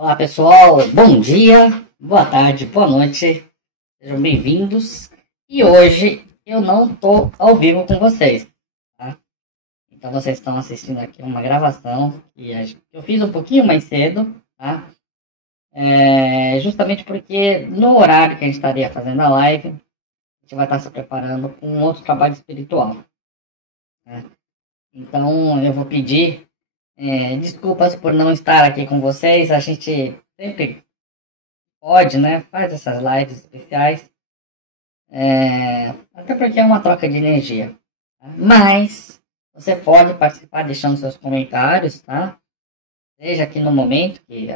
Olá pessoal, bom dia, boa tarde, boa noite, sejam bem-vindos. E hoje eu não estou ao vivo com vocês, tá? Então vocês estão assistindo aqui uma gravação que eu fiz um pouquinho mais cedo, tá? Justamente porque no horário que a gente estaria fazendo a live, a gente vai estar se preparando com um outro trabalho espiritual, né? Então eu vou pedir desculpas por não estar aqui com vocês. A gente sempre pode, né? Faz essas lives especiais. Até porque é uma troca de energia. Tá? Mas você pode participar deixando seus comentários, tá? Seja aqui no momento que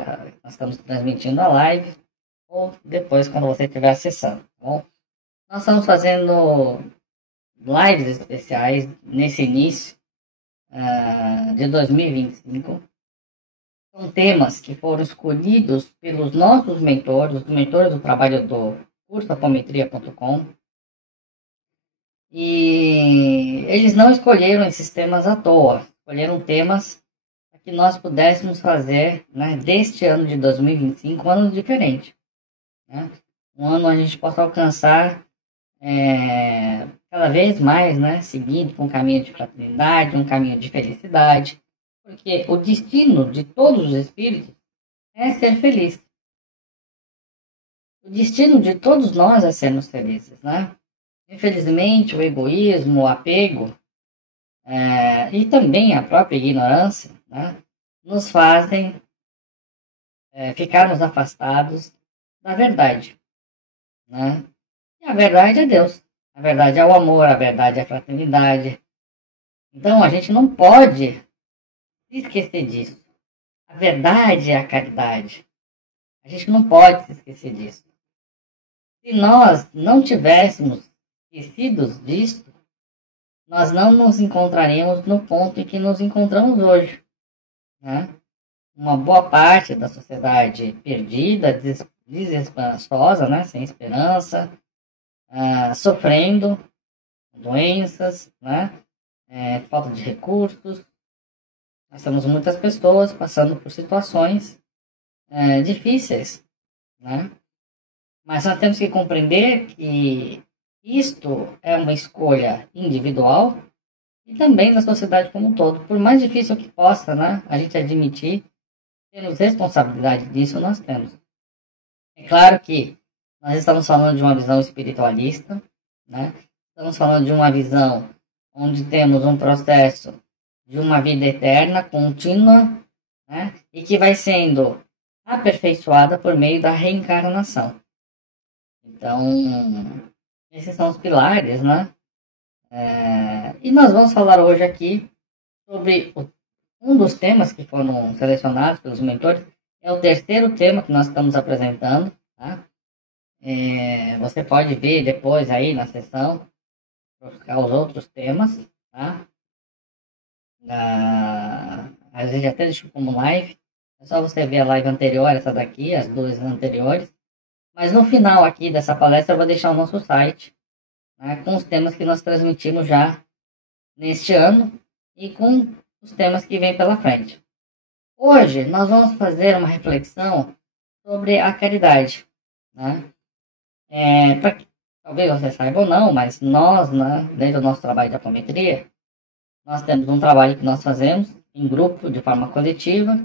nós estamos transmitindo a live, ou depois quando você estiver acessando, tá bom? Nós estamos fazendo lives especiais nesse início de 2025. São temas que foram escolhidos pelos nossos mentores, os mentores do trabalho do cursoapometria.com. E eles não escolheram esses temas à toa, escolheram temas para que nós pudéssemos fazer, né, deste ano de 2025 um ano diferente, né? Um ano onde a gente possa alcançar cada vez mais, né, seguindo com um caminho de fraternidade, um caminho de felicidade, porque o destino de todos os espíritos é ser feliz. O destino de todos nós é sermos felizes, né? Infelizmente, o egoísmo, o apego e também a própria ignorância, né, nos fazem ficarmos afastados da verdade, né? E a verdade é Deus, a verdade é o amor, a verdade é a fraternidade. Então a gente não pode se esquecer disso. A verdade é a caridade. A gente não pode se esquecer disso. Se nós não tivéssemos esquecidos disso, nós não nos encontraríamos no ponto em que nos encontramos hoje, né? Uma boa parte da sociedade perdida, desesperançosa, né? Sem esperança, sofrendo doenças, né? Falta de recursos. Nós temos muitas pessoas passando por situações difíceis, né? Mas nós temos que compreender que isto é uma escolha individual e também da sociedade como um todo. Por mais difícil que possa, né, a gente admitir, temos responsabilidade disso, nós temos. É claro que nós estamos falando de uma visão espiritualista, né? Estamos falando de uma visão onde temos um processo de uma vida eterna, contínua, né? E que vai sendo aperfeiçoada por meio da reencarnação. Então, esses são os pilares, né? E nós vamos falar hoje aqui sobre um dos temas que foram selecionados pelos mentores. É o terceiro tema que nós estamos apresentando, tá? Você pode ver depois aí na sessão, buscar os outros temas, tá? A gente até deixou como live. É só você ver a live anterior, essa daqui, as duas anteriores. Mas no final aqui dessa palestra eu vou deixar o nosso site, né, com os temas que nós transmitimos já neste ano e com os temas que vêm pela frente. Hoje nós vamos fazer uma reflexão sobre a caridade, né? Talvez você saiba ou não, mas nós, né, dentro do nosso trabalho de apometria, nós temos um trabalho que nós fazemos em grupo, de forma coletiva,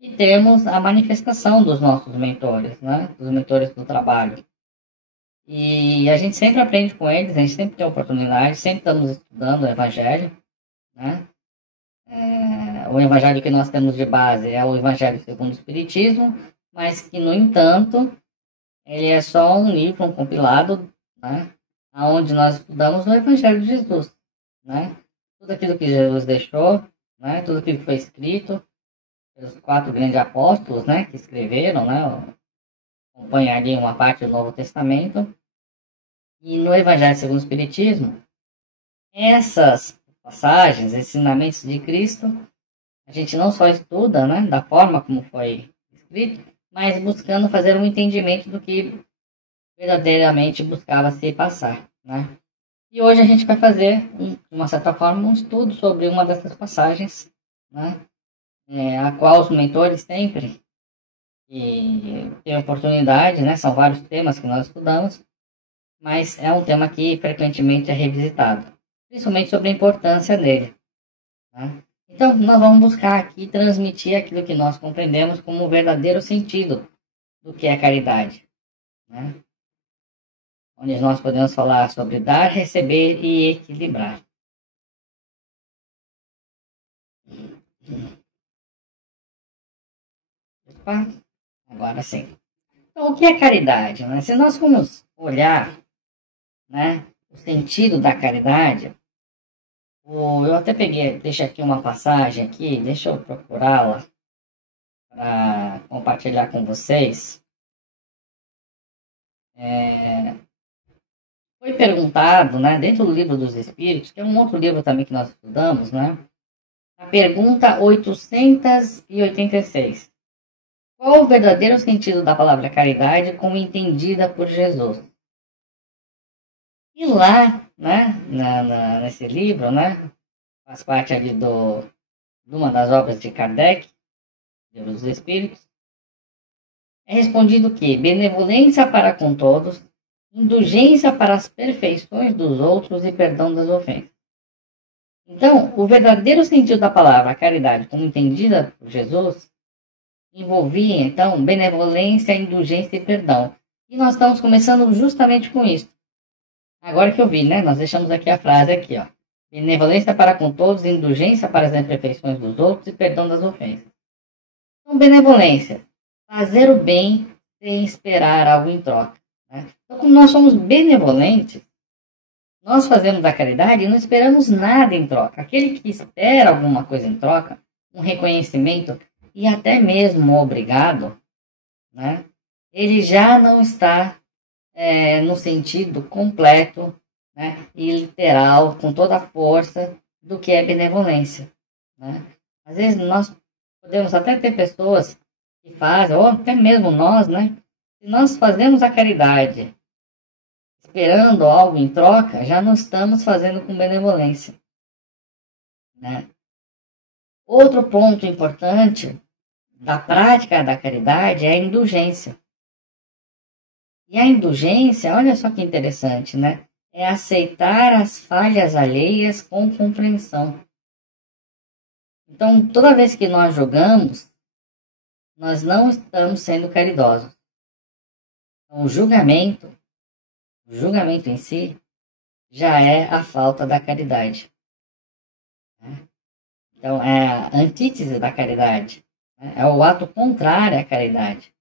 e temos a manifestação dos nossos mentores, né? Dos mentores do trabalho. E a gente sempre aprende com eles, a gente sempre tem oportunidade, sempre estamos estudando o Evangelho, né? O Evangelho que nós temos de base é o Evangelho segundo o Espiritismo, mas que, no entanto, ele é só um livro, um compilado, né? Onde nós estudamos o Evangelho de Jesus, né? Tudo aquilo que Jesus deixou, né? Tudo aquilo que foi escrito pelos 4 grandes apóstolos, né, que escreveram, né, acompanha ali uma parte do Novo Testamento. E no Evangelho segundo o Espiritismo, essas passagens, esses ensinamentos de Cristo, a gente não só estuda, né, da forma como foi escrito, mas buscando fazer um entendimento do que verdadeiramente buscava se passar, né. E hoje a gente vai fazer, de uma certa forma, um estudo sobre uma dessas passagens, né, a qual os mentores sempre que tem oportunidade, né? São vários temas que nós estudamos, mas é um tema que frequentemente é revisitado, principalmente sobre a importância dele. Tá? Então, nós vamos buscar aqui transmitir aquilo que nós compreendemos como o verdadeiro sentido do que é caridade, né? Onde nós podemos falar sobre dar, receber e equilibrar. Opa, agora sim. Então, o que é caridade? Né? Se nós formos olhar, né, o sentido da caridade, eu até peguei, deixa aqui uma passagem aqui, deixa eu procurá-la para compartilhar com vocês. Foi perguntado, né, dentro do Livro dos Espíritos, que é um outro livro também que nós estudamos, né, a pergunta 886. Qual o verdadeiro sentido da palavra caridade como entendida por Jesus? E lá, né, nesse livro, né, faz parte ali de uma das obras de Kardec, Livro dos Espíritos, é respondido que benevolência para com todos, indulgência para as perfeições dos outros e perdão das ofensas. Então, o verdadeiro sentido da palavra caridade, como entendida por Jesus, envolvia, então, benevolência, indulgência e perdão. E nós estamos começando justamente com isso. Agora que eu vi, né? Nós deixamos aqui a frase aqui, ó. Benevolência para com todos, indulgência para as imperfeições dos outros e perdão das ofensas. Então, benevolência, fazer o bem sem esperar algo em troca. Né? Então, como nós somos benevolentes, nós fazemos a caridade e não esperamos nada em troca. Aquele que espera alguma coisa em troca, um reconhecimento e até mesmo obrigado, né? Ele já não está no sentido completo, né, e literal, com toda a força do que é benevolência. Né? Às vezes nós podemos até ter pessoas que fazem, ou até mesmo nós, né? Se nós fazemos a caridade esperando algo em troca, já não estamos fazendo com benevolência. Né? Outro ponto importante da prática da caridade é a indulgência. E a indulgência, olha só que interessante, né? É aceitar as falhas alheias com compreensão. Então, toda vez que nós julgamos, nós não estamos sendo caridosos. Então, o julgamento em si, já é a falta da caridade. Né? Então, é a antítese da caridade. Né? É o ato contrário à caridade.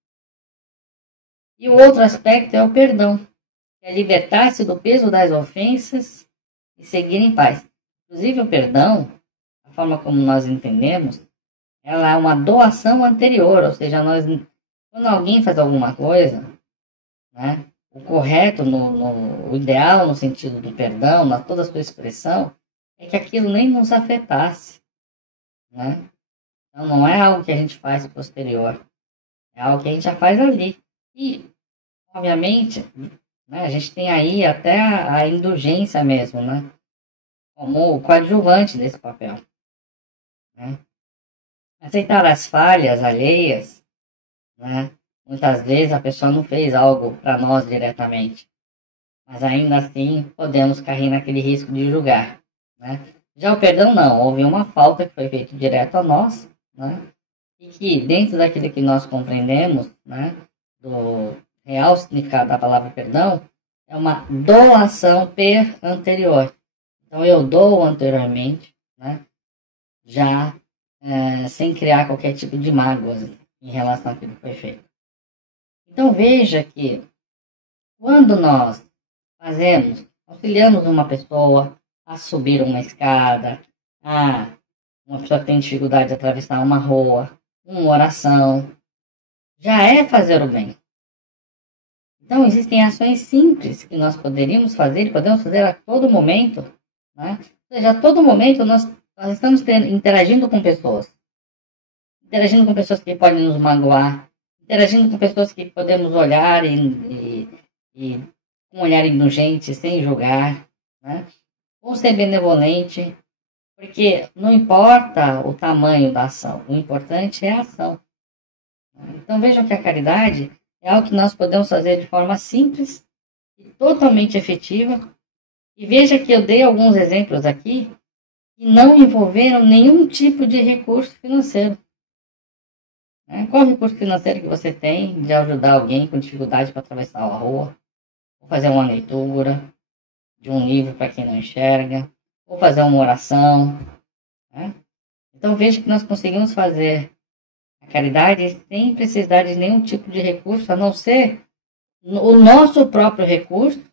E o outro aspecto é o perdão, que é libertar-se do peso das ofensas e seguir em paz. Inclusive, o perdão, a forma como nós entendemos, ela é uma doação anterior, ou seja, quando alguém faz alguma coisa, né, o correto, o ideal no sentido do perdão, na toda a sua expressão, é que aquilo nem nos afetasse. Né? Então, não é algo que a gente faz posterior, é algo que a gente já faz ali. E, obviamente, né, a gente tem aí até a indulgência mesmo, né? Como o coadjuvante desse papel. Né? Aceitar as falhas alheias, né? Muitas vezes a pessoa não fez algo para nós diretamente, mas ainda assim podemos cair naquele risco de julgar. Né? Já o perdão não, houve uma falta que foi feita direto a nós, né? E que dentro daquilo que nós compreendemos, né, do real significado da palavra perdão, é uma doação per anterior. Então eu dou anteriormente, né, já sem criar qualquer tipo de mágoas em relação àquilo que foi feito. Então veja que quando nós auxiliamos uma pessoa a subir uma escada, uma pessoa que tem dificuldade de atravessar uma rua, uma oração, já é fazer o bem. Então existem ações simples que nós poderíamos fazer e podemos fazer a todo momento, né? Ou seja, a todo momento nós estamos interagindo com pessoas que podem nos magoar, interagindo com pessoas que podemos olhar e com um olhar indulgente, sem julgar, né? Ou ser benevolente, porque não importa o tamanho da ação, o importante é a ação. Então vejam que a caridade é algo que nós podemos fazer de forma simples e totalmente efetiva. E veja que eu dei alguns exemplos aqui que não envolveram nenhum tipo de recurso financeiro. Qual recurso financeiro que você tem de ajudar alguém com dificuldade para atravessar a rua, ou fazer uma leitura de um livro para quem não enxerga, ou fazer uma oração? Então veja que nós conseguimos fazer a caridade sem precisar de nenhum tipo de recurso, a não ser o nosso próprio recurso,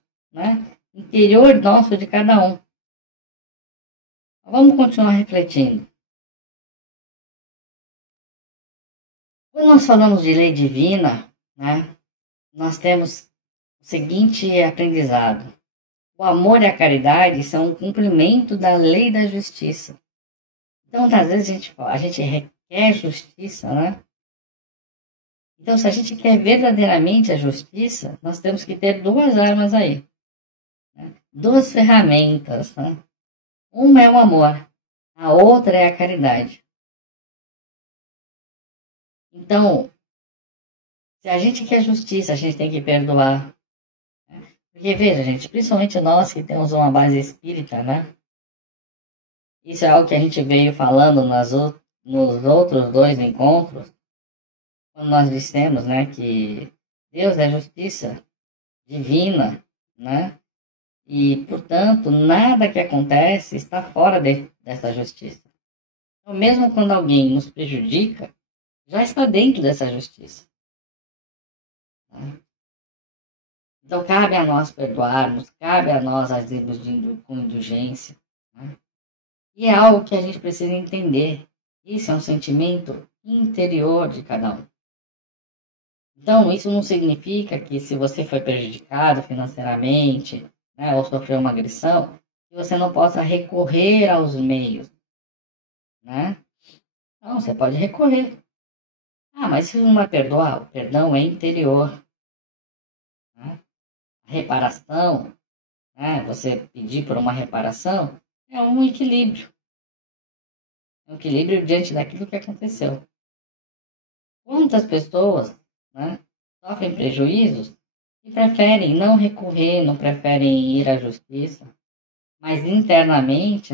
interior nosso de cada um. Vamos continuar refletindo. Quando nós falamos de lei divina, nós temos o seguinte aprendizado: o amor e a caridade são um cumprimento da lei da justiça. Então, às vezes a gente requer justiça, Então, se a gente quer verdadeiramente a justiça, nós temos que ter duas armas aí, duas ferramentas, Uma é o amor, a outra é a caridade. Então, se a gente quer justiça, a gente tem que perdoar. Porque, veja, gente, principalmente nós que temos uma base espírita, Isso é algo que a gente veio falando nos outros dois encontros, quando nós dissemos, que Deus é justiça divina, E, portanto, nada que acontece está fora dessa justiça. Então, mesmo quando alguém nos prejudica, já está dentro dessa justiça. Então, cabe a nós perdoarmos, cabe a nós agirmos com indulgência. E é algo que a gente precisa entender. Isso é um sentimento interior de cada um. Então, isso não significa que se você foi prejudicado financeiramente, ou sofreu uma agressão, que você não possa recorrer aos meios. Não, você pode recorrer. Mas se não vai perdoar, o perdão é interior. A reparação, você pedir por uma reparação, é um equilíbrio. Um equilíbrio diante daquilo que aconteceu. Quantas pessoas sofrem prejuízos e preferem não recorrer, não preferem ir à justiça, mas internamente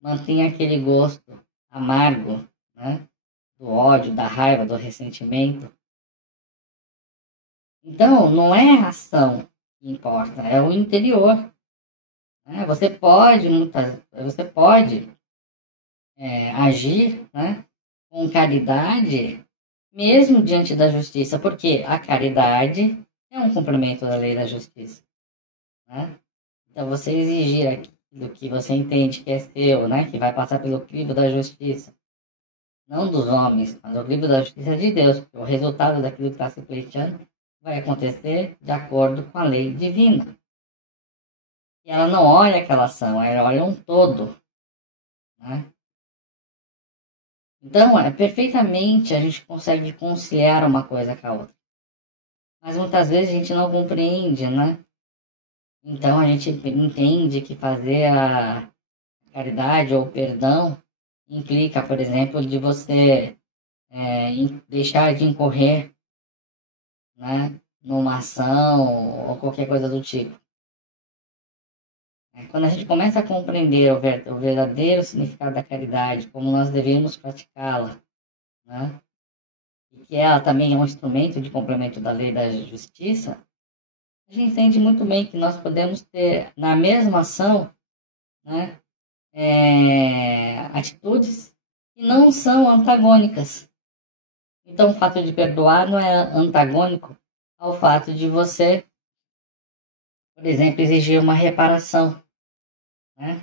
mantém aquele gosto amargo, do ódio, da raiva, do ressentimento. Então, não é a ação que importa, é o interior. Você pode agir com caridade, mesmo diante da justiça, porque a caridade é um cumprimento da lei da justiça. Então, você exigir aquilo que você entende que é seu, que vai passar pelo crivo da justiça, não dos homens, mas o crivo da justiça de Deus, porque o resultado daquilo que está se pleiteando vai acontecer de acordo com a lei divina. E ela não olha aquela ação, ela olha um todo. Então, perfeitamente a gente consegue conciliar uma coisa com a outra. Mas muitas vezes a gente não compreende, Então a gente entende que fazer a caridade ou o perdão implica, por exemplo, de você deixar de incorrer numa ação ou qualquer coisa do tipo. Quando a gente começa a compreender o verdadeiro significado da caridade, como nós devemos praticá-la, e que ela também é um instrumento de complemento da lei da justiça, a gente entende muito bem que nós podemos ter, na mesma ação, atitudes que não são antagônicas. Então, o fato de perdoar não é antagônico ao fato de você, por exemplo, exigir uma reparação.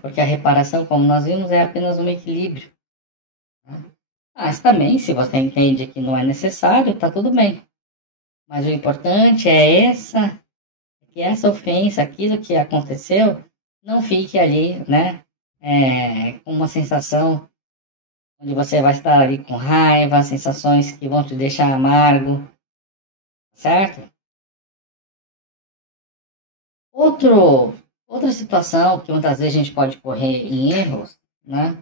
Porque a reparação, como nós vimos, é apenas um equilíbrio. Mas também, se você entende que não é necessário, está tudo bem. Mas o importante é que essa ofensa, aquilo que aconteceu, não fique ali, com uma sensação onde você vai estar ali com raiva, sensações que vão te deixar amargo, certo? Outra situação que muitas vezes a gente pode correr em erros, é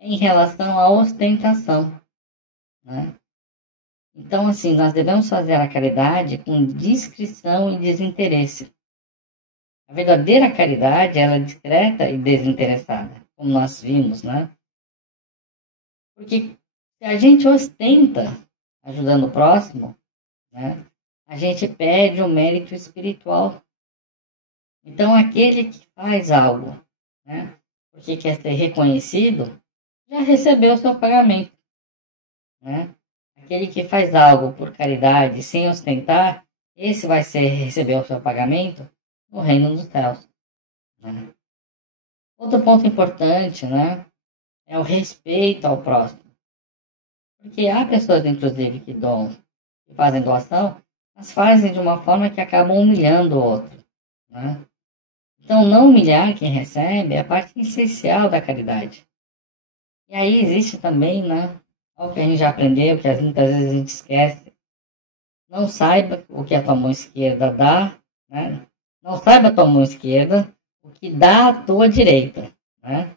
em relação à ostentação, Então, assim, nós devemos fazer a caridade com discrição e desinteresse. A verdadeira caridade, ela é discreta e desinteressada, como nós vimos, né? Porque se a gente ostenta ajudando o próximo, né, a gente perde o mérito espiritual. Então, aquele que faz algo, né, porque quer ser reconhecido, já recebeu o seu pagamento, né? Aquele que faz algo por caridade, sem ostentar, esse vai receber o seu pagamento no reino dos céus, né? Outro ponto importante, né, é o respeito ao próximo. Porque há pessoas, inclusive, que fazem doação, mas fazem de uma forma que acabam humilhando o outro, né? Então, não humilhar quem recebe é a parte essencial da caridade. E aí existe também, né, algo que a gente já aprendeu, que muitas vezes a gente esquece. Não saiba o que a tua mão esquerda dá, né? Não saiba a tua mão esquerda o que dá a tua direita, né?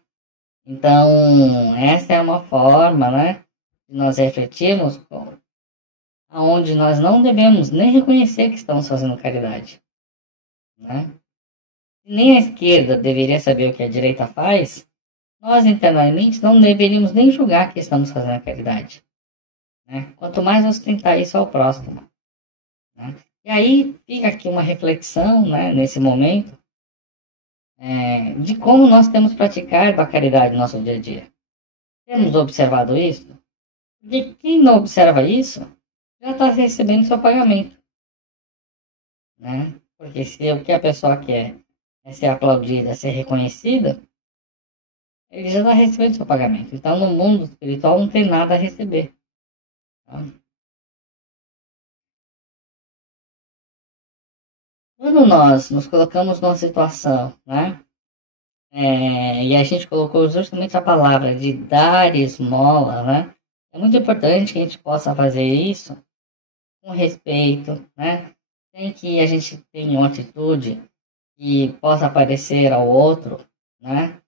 Então, essa é uma forma, né, de nós refletirmos aonde nós não devemos nem reconhecer que estamos fazendo caridade, né? Nem a esquerda deveria saber o que a direita faz, nós internamente não deveríamos nem julgar que estamos fazendo a caridade, né? Quanto mais ostentar isso ao próximo, né? E aí fica aqui uma reflexão, né, nesse momento, de como nós temos praticado a caridade no nosso dia a dia. Temos observado isso? Porque quem não observa isso já está recebendo seu pagamento, né? Porque se o que a pessoa quer é ser aplaudida, ser reconhecida, ele já está recebendo seu pagamento. Então, no mundo espiritual não tem nada a receber, tá? Quando nós nos colocamos numa situação, né? E a gente colocou justamente a palavra de dar esmola, né? É muito importante que a gente possa fazer isso com respeito, né? Sem que a gente tenha uma atitude que possa parecer ao outro, né,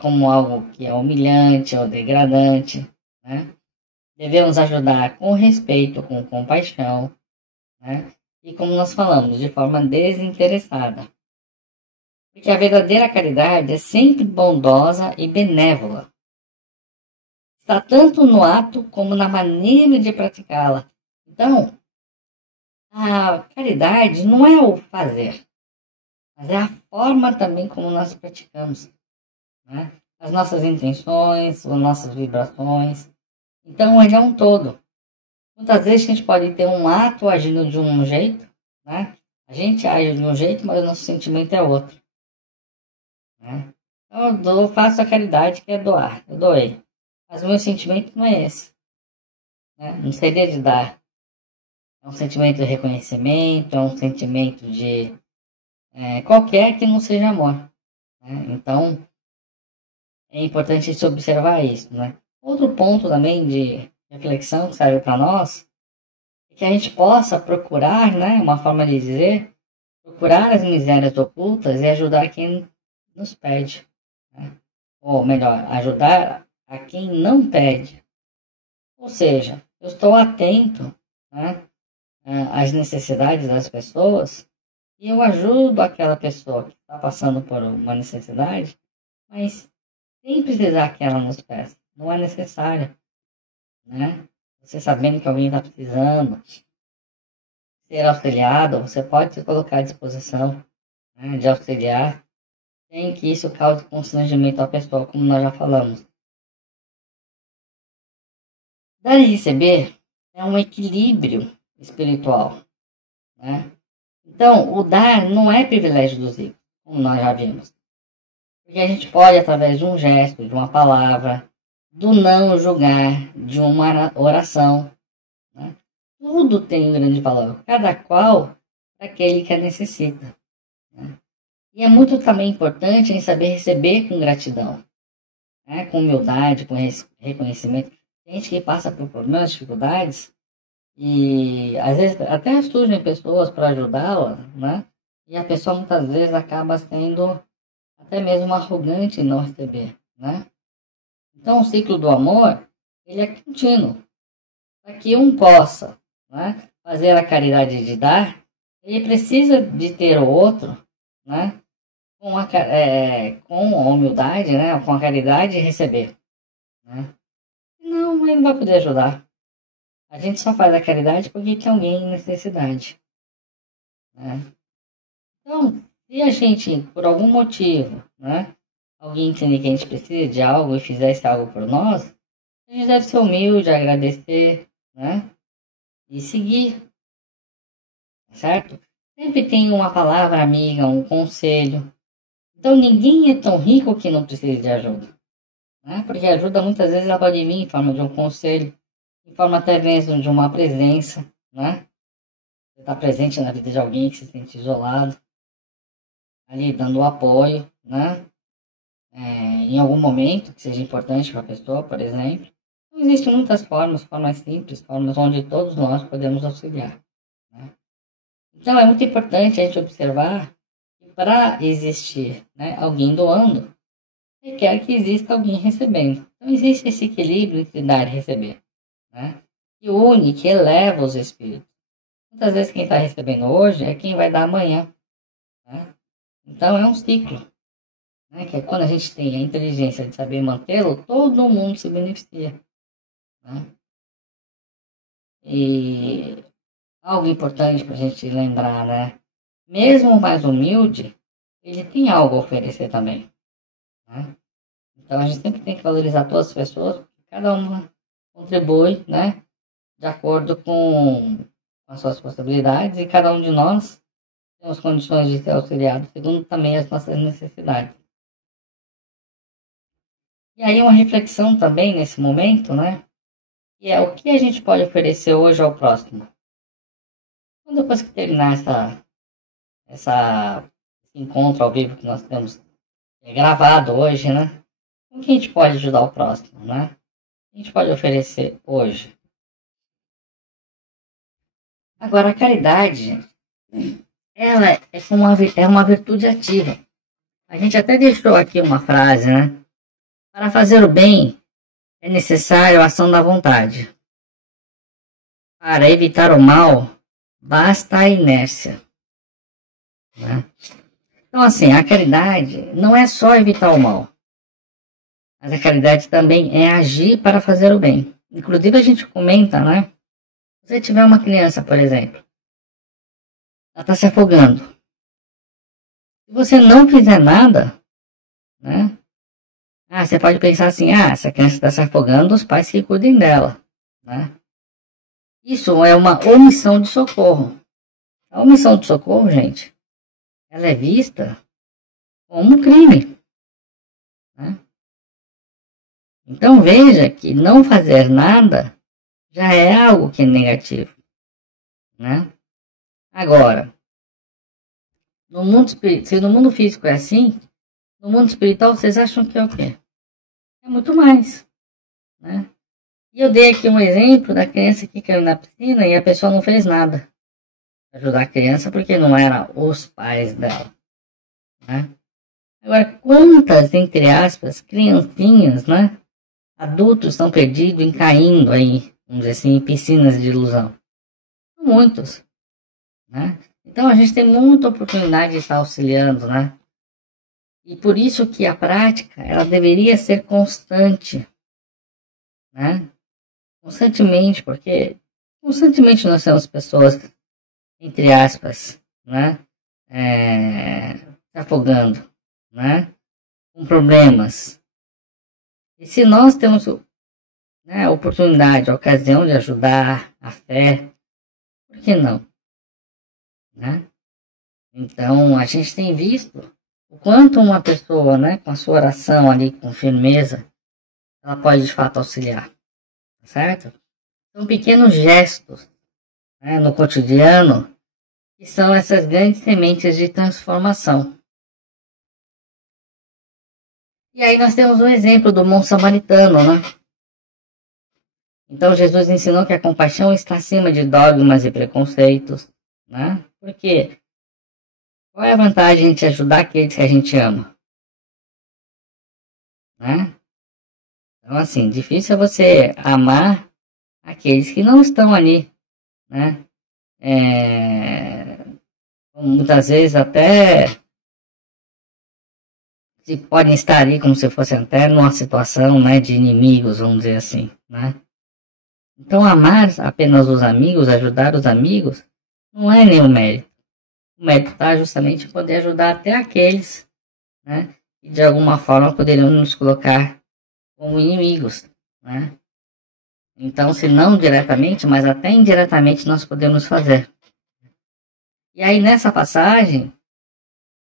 como algo que é humilhante ou degradante, né? Devemos ajudar com respeito, com compaixão, né? E como nós falamos, de forma desinteressada. Porque a verdadeira caridade é sempre bondosa e benévola. Está tanto no ato como na maneira de praticá-la. Então, a caridade não é o fazer, mas é a forma também como nós praticamos, né? As nossas intenções, as nossas vibrações. Então, ele é um todo. Muitas vezes a gente pode ter um ato agindo de um jeito, né? A gente age de um jeito, mas o nosso sentimento é outro, né? Então, eu faço a caridade que é doar. Eu doei. Mas o meu sentimento não é esse, né? Não seria de dar. É um sentimento de reconhecimento, é um sentimento de qualquer que não seja amor, né? Então, é importante se observar isso, né? Outro ponto também de reflexão que serve para nós é que a gente possa procurar, né, uma forma de dizer, procurar as misérias ocultas e ajudar quem nos pede, né? Ou melhor, ajudar a quem não pede. Ou seja, eu estou atento, né, às necessidades das pessoas e eu ajudo aquela pessoa que está passando por uma necessidade, mas sem precisar que ela nos peça. Não é necessário, né? Você sabendo que alguém está precisando ser auxiliado, você pode se colocar à disposição, né, de auxiliar, sem que isso cause constrangimento à pessoa, como nós já falamos. Dar e receber é um equilíbrio espiritual, né? Então, o dar não é privilégio dos ricos, como nós já vimos. Porque a gente pode, através de um gesto, de uma palavra, do não julgar, de uma oração, né? Tudo tem um grande valor, cada qual para aquele que a necessita, né? E é muito também importante em saber receber com gratidão, né? Com humildade, com reconhecimento. Tem gente que passa por problemas, dificuldades, e às vezes até surgem pessoas para ajudá-la, né? E a pessoa muitas vezes acaba sendo até mesmo arrogante em não receber, né? Então o ciclo do amor, ele é contínuo. para que um possa, né, fazer a caridade de dar, ele precisa de ter o outro, né, com a humildade, né, com a caridade e receber. Né? Não, ele não vai poder ajudar. A gente só faz a caridade porque tem alguém em necessidade. Né? Então, se a gente, por algum motivo, né, alguém entender que a gente precisa de algo e fizesse algo por nós, a gente deve ser humilde, agradecer, né, e seguir, certo? Sempre tem uma palavra amiga, um conselho. Então, ninguém é tão rico que não precise de ajuda. Né? Porque a ajuda muitas vezes ela pode vir em forma de um conselho, em forma até mesmo de uma presença, né? Você está presente na vida de alguém que se sente isolado, ali dando apoio, né? Em algum momento que seja importante para a pessoa, por exemplo. Então, existem muitas formas simples, formas onde todos nós podemos auxiliar. Né? Então é muito importante a gente observar que para existir, né, alguém doando, requer que exista alguém recebendo. Então existe esse equilíbrio entre dar e receber, né? Que une, que eleva os espíritos. Muitas vezes quem está recebendo hoje é quem vai dar amanhã, né? Então é um ciclo, né? Que é quando a gente tem a inteligência de saber mantê-lo, todo mundo se beneficia, né? E algo importante para a gente lembrar, né? Mesmo o mais humilde, ele tem algo a oferecer também, né? Então a gente sempre tem que valorizar todas as pessoas, porque cada uma contribui, né, de acordo com as suas possibilidades, e cada um de nós temos condições de ser auxiliado segundo também as nossas necessidades. E aí uma reflexão também nesse momento, né, que é o que a gente pode oferecer hoje ao próximo. Então, depois que terminar esse encontro ao vivo que nós temos gravado hoje, né, como que a gente pode ajudar o próximo, né? O que a gente pode oferecer hoje? Agora, a caridade, ela é uma virtude ativa. A gente até deixou aqui uma frase, né? Para fazer o bem, é necessário a ação da vontade. Para evitar o mal, basta a inércia. Né? Então, assim, a caridade não é só evitar o mal. Mas a caridade também é agir para fazer o bem. Inclusive, a gente comenta, né? Se você tiver uma criança, por exemplo, ela está se afogando. Se você não fizer nada, né? Você pode pensar assim, essa criança está se afogando, os pais que cuidem dela, né? Isso é uma omissão de socorro. A omissão de socorro, gente, ela é vista como um crime, né? Então veja que não fazer nada já é algo que é negativo, né? Agora, se no mundo físico é assim, no mundo espiritual vocês acham que é o quê? É muito mais, né? E eu dei aqui um exemplo da criança que caiu na piscina e a pessoa não fez nada para ajudar a criança porque não eram os pais dela, né? Agora, quantas, entre aspas, criancinhas, né? Adultos estão perdidos e caindo aí, vamos dizer assim, em piscinas de ilusão? Muitos, né? Então a gente tem muita oportunidade de estar auxiliando, né? E por isso que a prática, ela deveria ser constante, né? Constantemente, porque constantemente nós temos pessoas, entre aspas, né? Se afogando, né? Com problemas. E se nós temos, né, a oportunidade, a ocasião de ajudar, a fé, por que não? Né? Então, a gente tem visto o quanto uma pessoa, né, com a sua oração ali, com firmeza, ela pode de fato auxiliar, certo? São pequenos gestos, né, no cotidiano que são essas grandes sementes de transformação. E aí nós temos um exemplo do bom samaritano, né? Então Jesus ensinou que a compaixão está acima de dogmas e preconceitos, né? Porque qual é a vantagem de a gente ajudar aqueles que a gente ama? Né? Então, assim, difícil é você amar aqueles que não estão ali, né? Muitas vezes até se podem estar ali como se fosse até numa situação, né, de inimigos, vamos dizer assim, né? Então amar apenas os amigos, ajudar os amigos, não é nenhum mérito. O mérito está justamente em poder ajudar até aqueles, né, que de alguma forma poderiam nos colocar como inimigos, né? Então, se não diretamente, mas até indiretamente nós podemos fazer. E aí nessa passagem,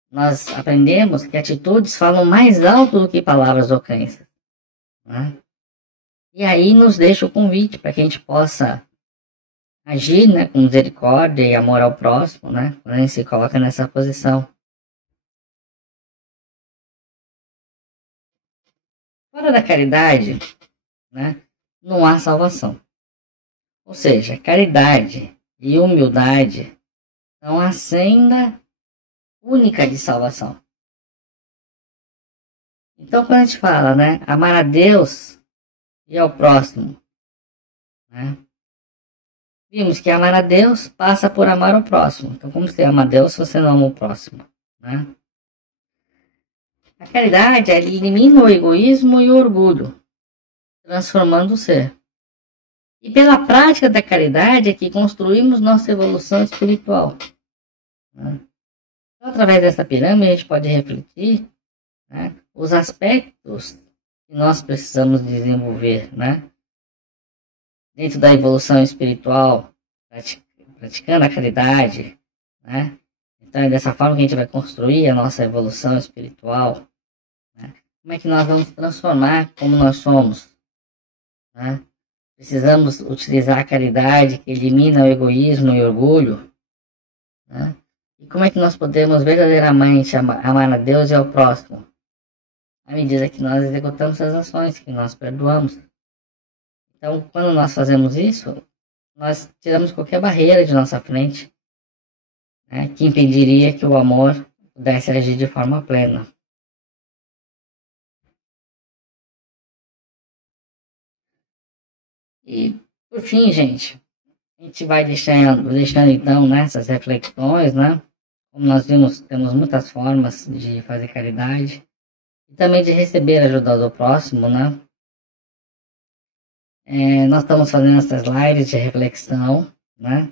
nós aprendemos que atitudes falam mais alto do que palavras ou crenças, né? E aí nos deixa o convite para que a gente possa agir, né, com misericórdia e amor ao próximo, né, quando a gente se coloca nessa posição. Fora da caridade, né, não há salvação. Ou seja, caridade e humildade são a senda única de salvação. Então, quando a gente fala, né, amar a Deus e ao próximo, né, vimos que amar a Deus passa por amar o próximo. Então, como você ama a Deus se você não ama o próximo, né? A caridade, ela elimina o egoísmo e o orgulho, transformando o ser. E pela prática da caridade é que construímos nossa evolução espiritual, né? Então, através dessa pirâmide, a gente pode refletir, né, os aspectos que nós precisamos desenvolver, né, dentro da evolução espiritual, praticando a caridade, né? Então é dessa forma que a gente vai construir a nossa evolução espiritual, né? Como é que nós vamos transformar como nós somos, né? Precisamos utilizar a caridade que elimina o egoísmo e o orgulho, né? E como é que nós podemos verdadeiramente amar a Deus e ao próximo? À medida que nós executamos as ações, que nós perdoamos. Então, quando nós fazemos isso, nós tiramos qualquer barreira de nossa frente, né, que impediria que o amor pudesse agir de forma plena. E, por fim, gente, a gente vai deixando então, né, essas reflexões, né? Como nós vimos, temos muitas formas de fazer caridade e também de receber a ajuda do próximo, né? Nós estamos fazendo essas lives de reflexão, né?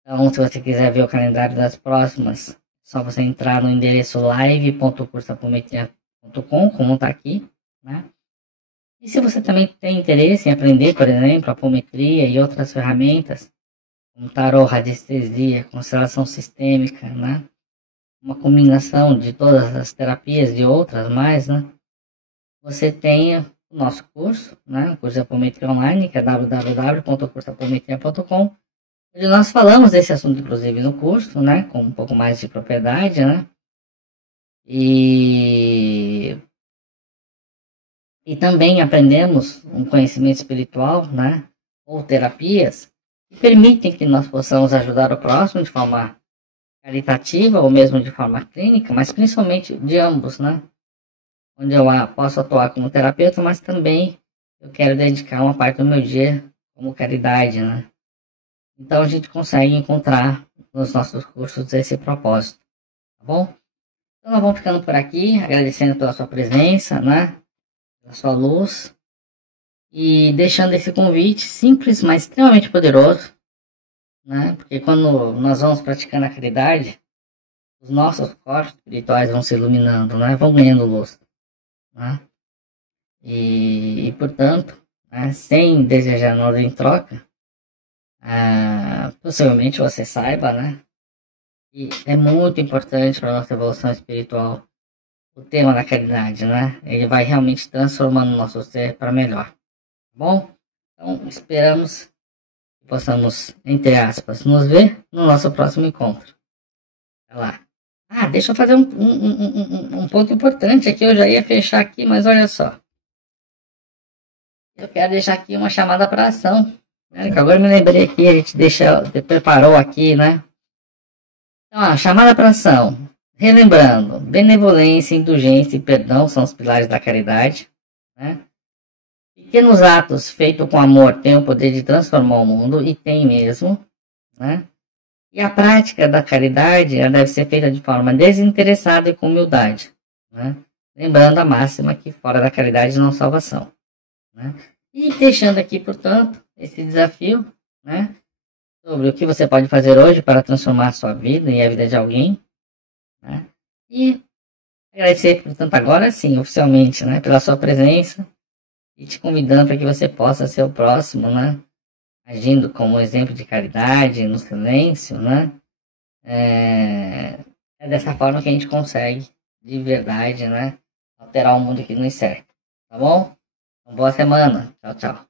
Então, se você quiser ver o calendário das próximas, é só você entrar no endereço live.cursoapometria.com, como está aqui, né? E se você também tem interesse em aprender, por exemplo, apometria e outras ferramentas, como tarô, radiestesia, constelação sistêmica, né? Uma combinação de todas as terapias e outras mais, né? Você tem o nosso curso, né? O curso de apometria online, que é www.cursoapometria.com, onde nós falamos desse assunto, inclusive, no curso, né? Com um pouco mais de propriedade, né? E também aprendemos um conhecimento espiritual, né? Ou terapias que permitem que nós possamos ajudar o próximo de forma caritativa ou mesmo de forma clínica, mas principalmente de ambos, né? Onde eu posso atuar como terapeuta, mas também eu quero dedicar uma parte do meu dia como caridade, né? Então a gente consegue encontrar nos nossos cursos esse propósito, tá bom? Então nós vamos ficando por aqui, agradecendo pela sua presença, né? Pela sua luz e deixando esse convite simples, mas extremamente poderoso, né? Porque quando nós vamos praticando a caridade, os nossos corpos espirituais vão se iluminando, né? Vão ganhando luz, né? E portanto, né, sem desejar nada em troca, possivelmente você saiba, né? E é muito importante para a nossa evolução espiritual o tema da caridade, né? Ele vai realmente transformando o nosso ser para melhor, tá bom? Então, esperamos que possamos, entre aspas, nos ver no nosso próximo encontro. Vai lá. Deixa eu fazer um ponto importante aqui, eu já ia fechar aqui, mas olha só. Eu quero deixar aqui uma chamada para ação, né? Que agora me lembrei aqui, a gente preparou aqui, né? Então, chamada para ação. Relembrando, benevolência, indulgência e perdão são os pilares da caridade, né? Pequenos atos feitos com amor têm o poder de transformar o mundo, e tem mesmo, né? E a prática da caridade ela deve ser feita de forma desinteressada e com humildade, né? Lembrando a máxima que fora da caridade não há salvação, né? E deixando aqui, portanto, esse desafio, né? Sobre o que você pode fazer hoje para transformar a sua vida e a vida de alguém, né? E agradecer, portanto, agora sim, oficialmente, né? Pela sua presença e te convidando para que você possa ser o próximo, né? Agindo como exemplo de caridade, no silêncio, né? É dessa forma que a gente consegue, de verdade, né? Alterar o mundo que nos cerca. Tá bom? Uma boa semana. Tchau, tchau.